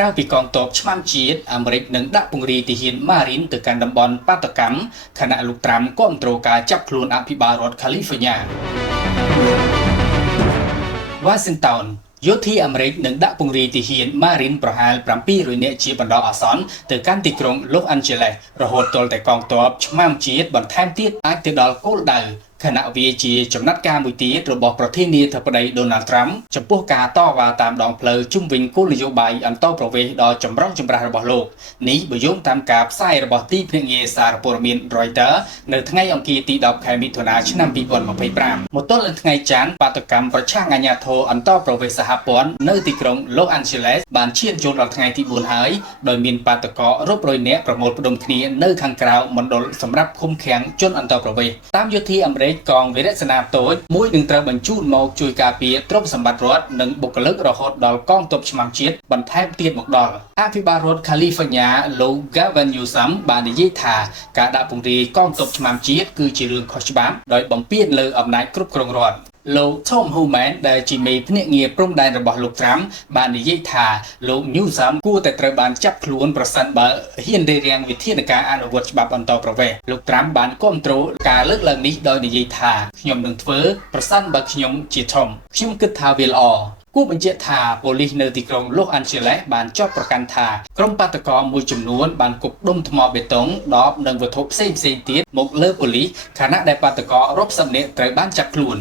ក្រៅពីកងទ័ពឆ្មាំជាតិអាមេរិកនឹងដាក់ពង្រាយទាហានម៉ារីនទៅកាន់តំបន់បាតកម្មខណៈលោកត្រាំគាំទ្រការចាប់ខ្លួនអភិបាលរដ្ឋ California Washington យោធាអាមេរិកនឹងដាក់ពង្រាយទាហានម៉ារីនប្រហែល700នាក់ជាបណ្ដោះអាសន្នទៅកាន់ទីក្រុង Los Angeles រហូតទាល់តែកងទ័ពឆ្មាំជាតិបន្ថែមទៀតអាចទៅដល់គោលដៅខណៈវាជាចំណាត់ការមួយទៀតរបស់ប្រធានាធិបតី Donald Trump ចំពោះការតវ៉ាតាមដងផ្លូវជុំវិញគោលនយោបាយអន្តរប្រវេសន៍ដ៏ចម្រុងចម្រាស់របស់លោកនេះបើយោងតាមការផ្សាយរបស់ទីភ្នាក់ងារសារព័ត៌មាន Reuters នៅថ្ងៃអង្គារទី10ខែមិថុនាឆ្នាំ2025មកទល់នឹងថ្ងៃច័ន្ទបាតុកម្មប្រឆាំងអាជ្ញាធរអន្តរប្រវេសន៍សហព័ន្ធនៅទីក្រុង Los Angeles បានឈានចូលដល់ថ្ងៃទី4ហើយដោយមានបាតុកររាប់រយនាក់ប្រមូលផ្ដុំគ្នានៅខាងក្រៅមណ្ឌលសម្រាប់ឃុំឃាំងជនអន្តរប្រវេសន៍តាមយោធាអាមេរិកកងវីរសេនាតូចមួយនឹងត្រូវបញ្ជូនមកជួយការពារទ្រព្យសម្បត្តិរដ្ឋនិងបុគ្គលិករហូតដល់កងទ័ពឆ្មាំជាតិបន្ថែមទៀតមកដល់អភិបាលរដ្ឋ California លោក Gavin Newsom បាននិយាយថាការដាក់ពង្រាយកងទ័ពឆ្មាំជាតិគឺជារឿងខុសច្បាប់ដោយបំពានលើអំណាចគ្រប់គ្រងរដ្ឋលោក Tom Homan ដែលជាមេភ្នាក់ងារព្រំដែនរបស់លោក Trump បាននិយាយថាលោក Newsom គួរតែត្រូវបានចាប់ខ្លួនប្រសិនបើហ៊ានរារាំងវិធានការអនុវត្តច្បាប់អន្តរប្រវេសន៍លោក Trump បានគាំទ្រការលើកឡើងនេះដោយនិយាយថាខ្ញុំនឹងធ្វើប្រសិនបើខ្ញុំជាធំខ្ញុំគិតថាវាល្អគូបញ្ជាក់ថាប៉ូលីសនៅទីក្រុង Los Angeles បានចោទប្រកាន់ថាក្រុមបាតុករមួយចំនួនបានគប់ដុំថ្មបេតុងដបនិងវត្ថុផ្សេងៗទៀតមកលើប៉ូលីសខណៈដែលបាតុកររាប់សិបនាក់ត្រូវបានចាប់ខ្លួន